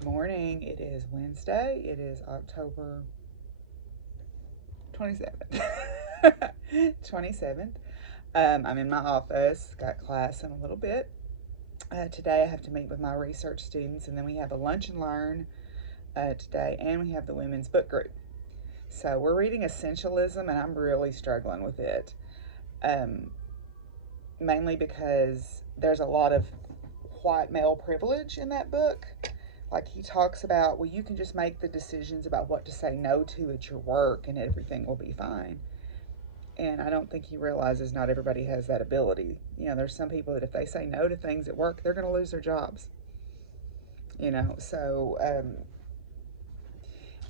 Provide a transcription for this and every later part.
Good morning. It is Wednesday. It is October 27th. 27th. I'm in my office. Got class in a little bit. Today I have to meet with my research students, and then we have a lunch and learn today, and we have the women's book group. So we're reading Essentialism, and I'm really struggling with it, mainly because there's a lot of white male privilege in that book. Like, he talks about, well, you can just make the decisions about what to say no to at your work and everything will be fine. And I don't think he realizes not everybody has that ability. There's some people that if they say no to things at work, they're going to lose their jobs. So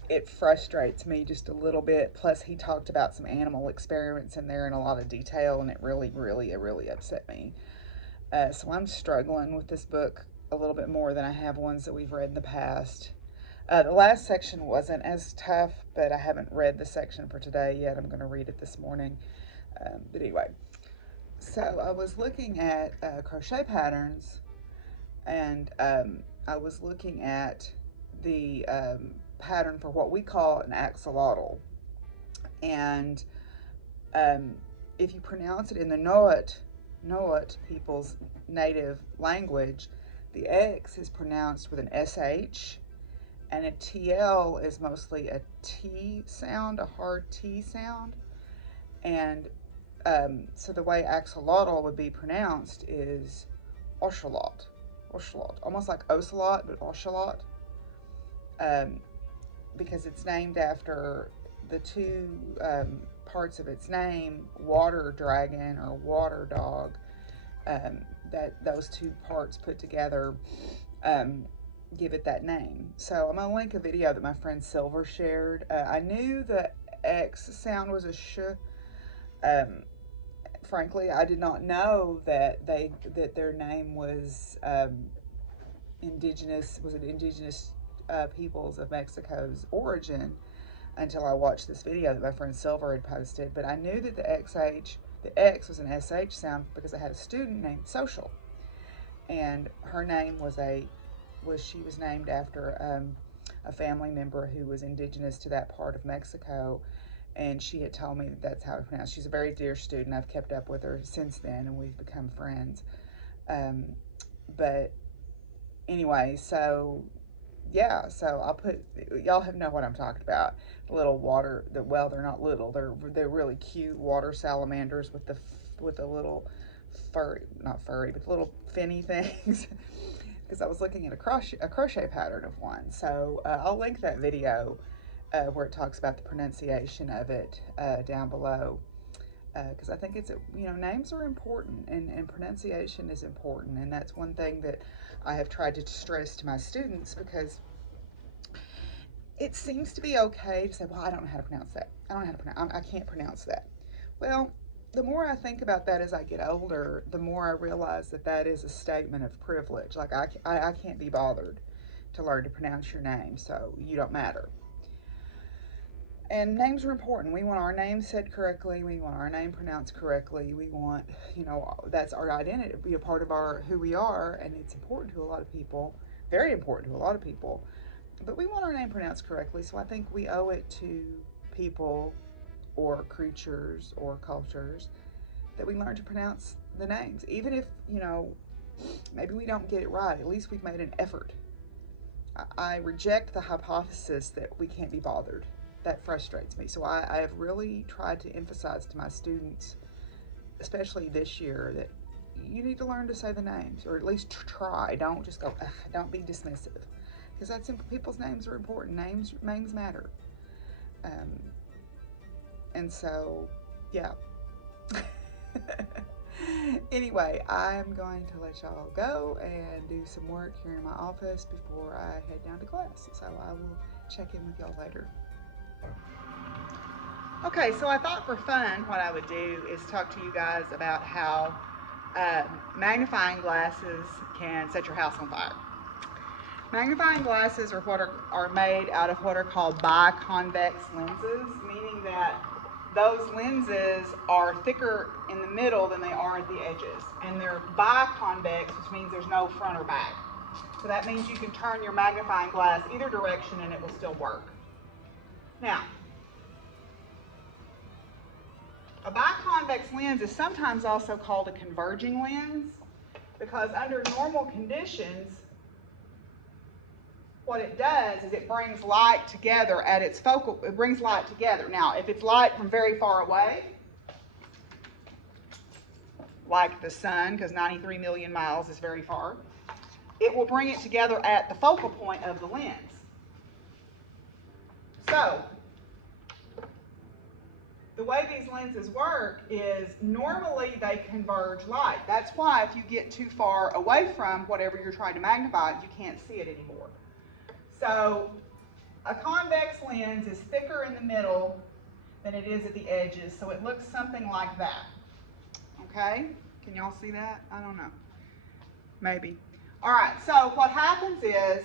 it frustrates me just a little bit. Plus, he talked about some animal experiments in there in a lot of detail, and it really upset me. So I'm struggling with this book a little bit more than I have ones that we've read in the past. The last section wasn't as tough, but I haven't read the section for today yet. I'm going to read it this morning. But anyway, so I was looking at crochet patterns, and I was looking at the pattern for what we call an axolotl. And if you pronounce it in the Noat people's native language, the X is pronounced with an SH, and a TL is mostly a T sound, a hard T sound. And so the way axolotl would be pronounced is ocelot, almost like ocelot, but ocelot, because it's named after the two parts of its name, water dragon or water dog. That those two parts put together give it that name. So I'm gonna link a video that my friend Silver shared. I knew the X sound was a sh. Frankly, I did not know that their name was indigenous peoples of Mexico's origin until I watched this video that my friend Silver had posted. But I knew that the X was an SH sound because I had a student named Social, and her name was she was named after a family member who was indigenous to that part of Mexico, and she had told me that that's how it's pronounced. She's a very dear student. I've kept up with her since then, and we've become friends. But anyway, so yeah, so I'll put, y'all know what I'm talking about. The little water, they're not little, they're really cute water salamanders with the little not furry, but the little finny things. Because I was looking at a crochet pattern of one. So I'll link that video where it talks about the pronunciation of it down below. Because I think names are important, and pronunciation is important. And that's one thing that I have tried to stress to my students, because it seems to be okay to say, well, I don't know how to pronounce that. I can't pronounce that. Well, the more I think about that as I get older, the more I realize that that is a statement of privilege. Like, I can't be bothered to learn to pronounce your name, so you don't matter. And names are important. We want our name said correctly. We want our name pronounced correctly. We want, that's our identity, be a part of who we are, and it's important to a lot of people, very important to a lot of people. But we want our name pronounced correctly, so I think we owe it to people or creatures or cultures that we learn to pronounce the names. Even if, maybe we don't get it right, at least we've made an effort. I reject the hypothesis that we can't be bothered. That frustrates me. So I have really tried to emphasize to my students, especially this year, that you need to learn to say the names, or at least try. Don't just go, don't be dismissive. Because people's names are important. Names matter. And so, yeah. Anyway, I'm going to let y'all go and do some work here in my office before I head down to class. So I will check in with y'all later. Okay, so I thought for fun what I would do is talk to you guys about how magnifying glasses can set your house on fire. Magnifying glasses are made out of what are called biconvex lenses, meaning that those lenses are thicker in the middle than they are at the edges. And they're biconvex, which means there's no front or back. So that means you can turn your magnifying glass either direction and it will still work. Now, a biconvex lens is sometimes also called a converging lens because under normal conditions, what it does is it brings light together at its focal, it brings light together. Now, if it's light from very far away, like the sun, because 93 million miles is very far, it will bring it together at the focal point of the lens. So, the way these lenses work is normally they converge light. That's why if you get too far away from whatever you're trying to magnify, you can't see it anymore. So a convex lens is thicker in the middle than it is at the edges, so it looks something like that. Okay? Can y'all see that? I don't know. Maybe. All right, so what happens is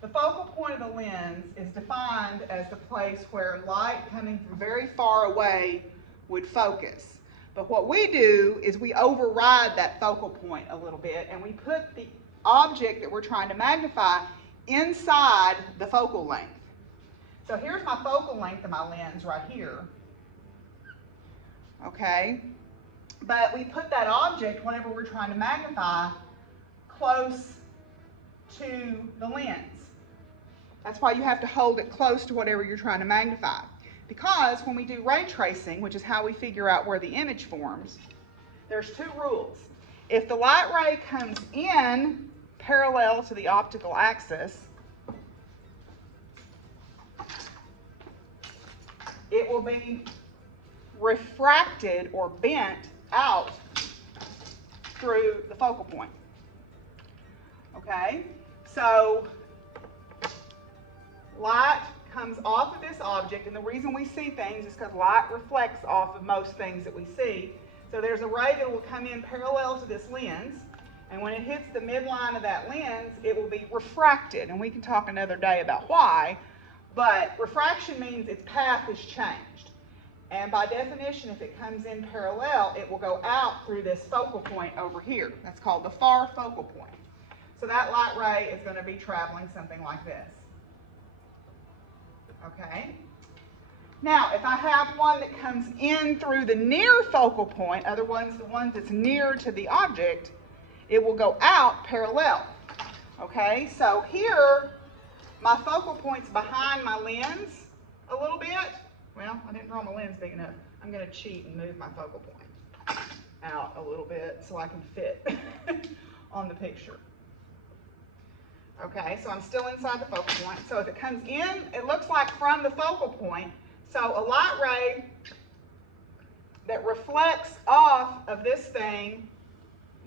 the focal point of the lens is defined as the place where light coming from very far away would focus. But what we do is we override that focal point a little bit and we put the object that we're trying to magnify inside the focal length. So here's my focal length of my lens right here. Okay? But we put that object, whenever we're trying to magnify, close to the lens. That's why you have to hold it close to whatever you're trying to magnify. Because when we do ray tracing, which is how we figure out where the image forms, there's two rules. If the light ray comes in parallel to the optical axis, it will be refracted or bent out through the focal point. Okay? So light comes off of this object, and the reason we see things is because light reflects off of most things that we see. So there's a ray that will come in parallel to this lens, and when it hits the midline of that lens, it will be refracted, and we can talk another day about why, but refraction means its path is changed. And by definition, if it comes in parallel, it will go out through this focal point over here. That's called the far focal point. So that light ray is going to be traveling something like this. Okay? Now, if I have one that comes in through the near focal point, the ones that's near to the object, it will go out parallel. Okay? So here, my focal point's behind my lens a little bit. Well, I didn't draw my lens big enough. I'm going to cheat and move my focal point out a little bit so I can fit on the picture. Okay, so I'm still inside the focal point. So if it comes in, it looks like from the focal point. So a light ray that reflects off of this thing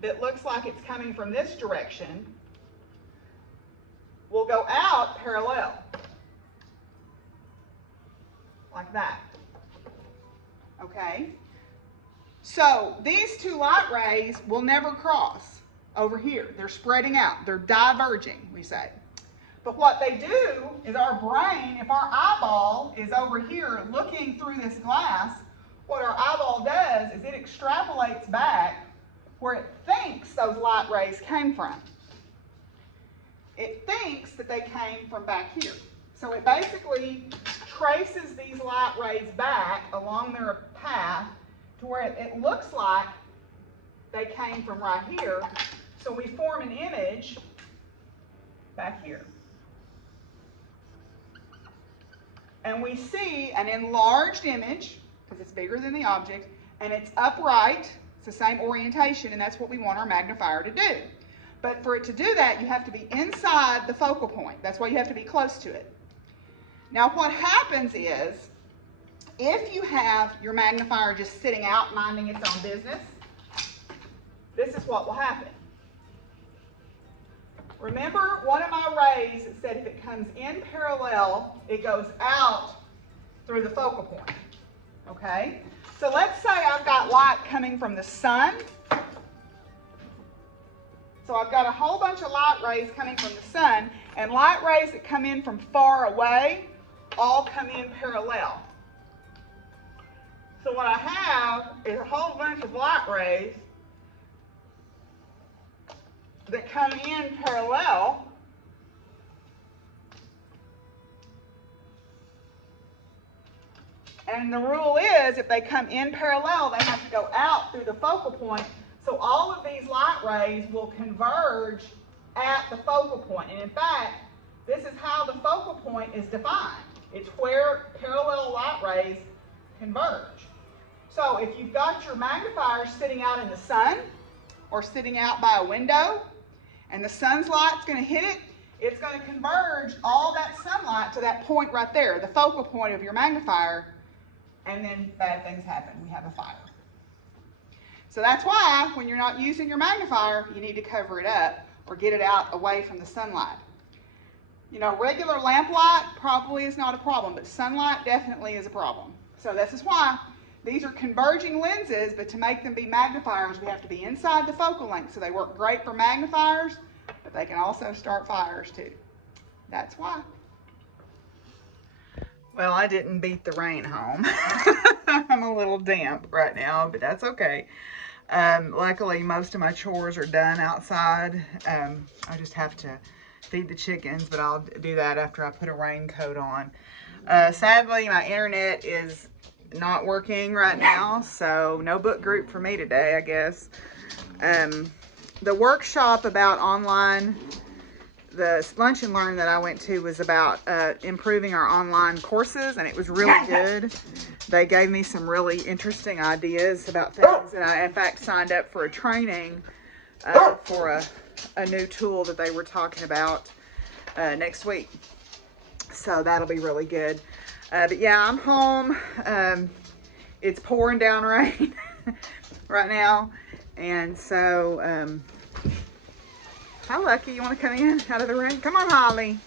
that looks like it's coming from this direction will go out parallel. Like that. Okay? So these two light rays will never cross over here. They're spreading out. They're diverging, we say. But what they do is our brain, if our eyeball is over here looking through this glass, what our eyeball does is it extrapolates back where it thinks those light rays came from. It thinks that they came from back here. So it basically traces these light rays back along their path to where it looks like they came from right here. So we form an image back here. And we see an enlarged image, because it's bigger than the object, and it's upright. It's the same orientation, and that's what we want our magnifier to do. But for it to do that, you have to be inside the focal point. That's why you have to be close to it. Now what happens is, if you have your magnifier just sitting out minding its own business, this is what will happen. Remember one of my rays that said if it comes in parallel, it goes out through the focal point. Okay? So let's say I've got light coming from the sun. So I've got a whole bunch of light rays coming from the sun, and light rays that come in from far away all come in parallel. So what I have is a whole bunch of light rays that come in parallel. And the rule is, if they come in parallel, they have to go out through the focal point. So all of these light rays will converge at the focal point. And in fact, this is how the focal point is defined. It's where parallel light rays converge. So if you've got your magnifier sitting out in the sun or sitting out by a window, and the sun's light's going to hit it, it's going to converge all that sunlight to that point right there, the focal point of your magnifier, and then bad things happen. We have a fire. So that's why when you're not using your magnifier, you need to cover it up or get it out away from the sunlight. You know, regular lamplight probably is not a problem, but sunlight definitely is a problem. So this is why these are converging lenses, but to make them be magnifiers, we have to be inside the focal length. So they work great for magnifiers, but they can also start fires too. That's why. Well, I didn't beat the rain home. I'm a little damp right now, but that's okay. Luckily, most of my chores are done outside. I just have to feed the chickens, but I'll do that after I put a raincoat on. Sadly, my internet is not working right now, so no book group for me today, I guess. The workshop about online, the Lunch and Learn that I went to was about improving our online courses, and it was really good. They gave me some really interesting ideas about things, and I, in fact, signed up for a training for a new tool that they were talking about next week. So that'll be really good. But yeah, I'm home. It's pouring down rain right now, and so hi, Lucky. You want to come in out of the rain? Come on, Holly.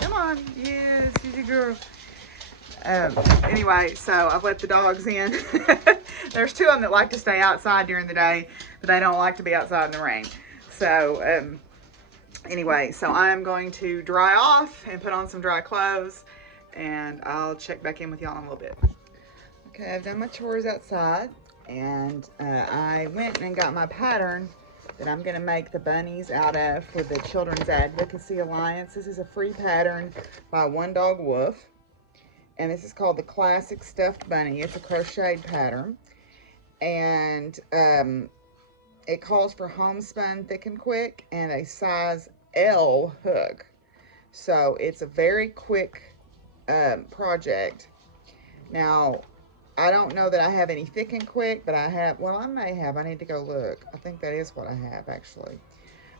Come on. Yes, she's a girl. Anyway, so I've let the dogs in. There's two of them that like to stay outside during the day, but they don't like to be outside in the rain. So anyway, so I'm going to dry off and put on some dry clothes, and I'll check back in with y'all in a little bit. Okay, I've done my chores outside, and I went and got my pattern that I'm going to make the bunnies out of for the Children's Advocacy Alliance. This is a free pattern by One Dog Wolf, and this is called the Classic Stuffed Bunny. It's a crocheted pattern, and it calls for homespun thick and quick and a size L hook. So it's a very quick project. Now, I don't know that I have any thick and quick, but I have, well, I may have. I need to go look. I think that is what I have, actually.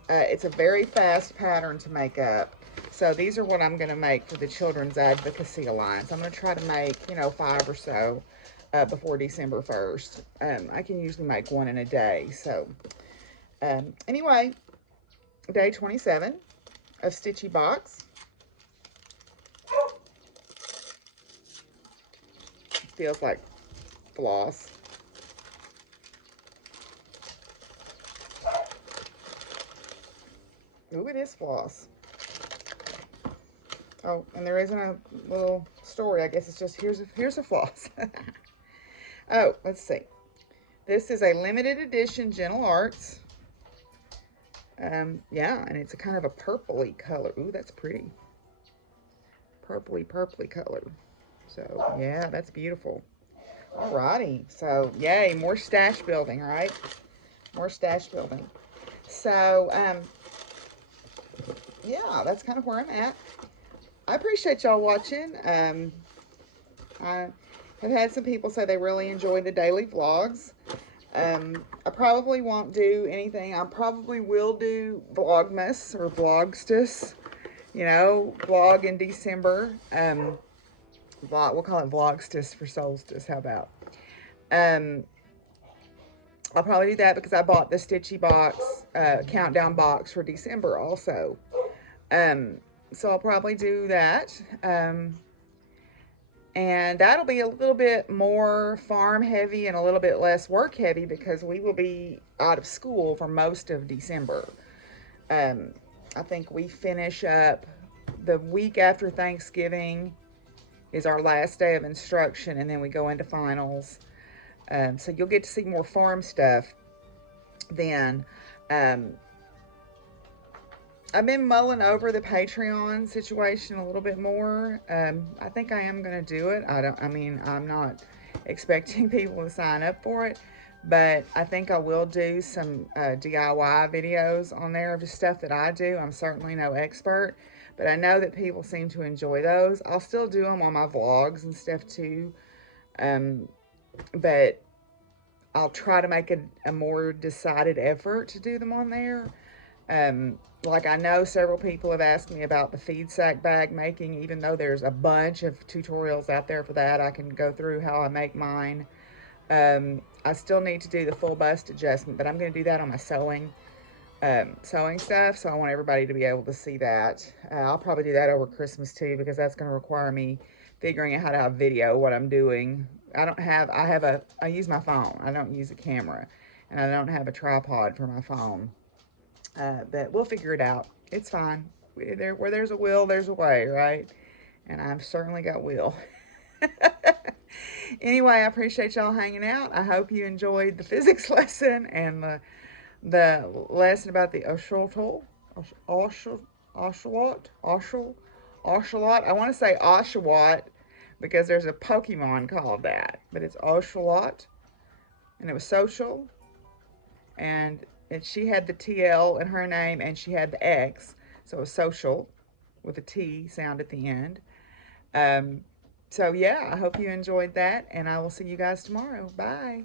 It's a very fast pattern to make up. So these are what I'm going to make for the Children's Advocacy Alliance. I'm going to try to make, you know, 5 or so before December 1st. I can usually make one in a day. So anyway, day 27 of Stitchy Box. Feels like floss. Ooh, it is floss. Oh, and there isn't a little story. I guess it's just here's a floss. Oh, let's see. This is a limited edition Gentle Arts. Yeah, and it's a kind of a purpley color. Ooh, that's pretty. Purpley color. So, yeah, that's beautiful. Alrighty. So, yay, more stash building, right? More stash building. So, yeah, that's kind of where I'm at. I appreciate y'all watching. I have had some people say they really enjoy the daily vlogs. I probably won't do anything. I probably will do Vlogmas or Vlogstus. You know, vlog in December. We'll call it Vlogstus for Solstice. How about? I'll probably do that because I bought the Stitchy box, countdown box for December also. So I'll probably do that. And that'll be a little bit more farm heavy and a little bit less work heavy because we will be out of school for most of December. I think we finish up the week after Thanksgiving is our last day of instruction, and then we go into finals. So you'll get to see more farm stuff then. I've been mulling over the Patreon situation a little bit more. I think I am going to do it. I mean, I'm not expecting people to sign up for it, but I think I will do some DIY videos on there of just stuff that I do. I'm certainly no expert, but I know that people seem to enjoy those. I'll still do them on my vlogs and stuff too, but I'll try to make a more decided effort to do them on there. Like I know several people have asked me about the feed sack bag making, even though there's a bunch of tutorials out there for that. I can go through how I make mine. I still need to do the full bust adjustment, but I'm going to do that on my sewing stuff. So I want everybody to be able to see that. I'll probably do that over Christmas too, because that's going to require me figuring out how to have video what I'm doing. I use my phone. I don't use a camera, and I don't have a tripod for my phone. But we'll figure it out. It's fine. Where there's a will, there's a way, right? And I've certainly got will. Anyway, I appreciate y'all hanging out. I hope you enjoyed the physics lesson and the lesson about the axolotl. Ocelot. I want to say ocelot because there's a Pokemon called that, but it's ocelot, and it was social, and she had the TL in her name, and she had the X, so it was social with a T sound at the end. So yeah, I hope you enjoyed that, and I will see you guys tomorrow. Bye.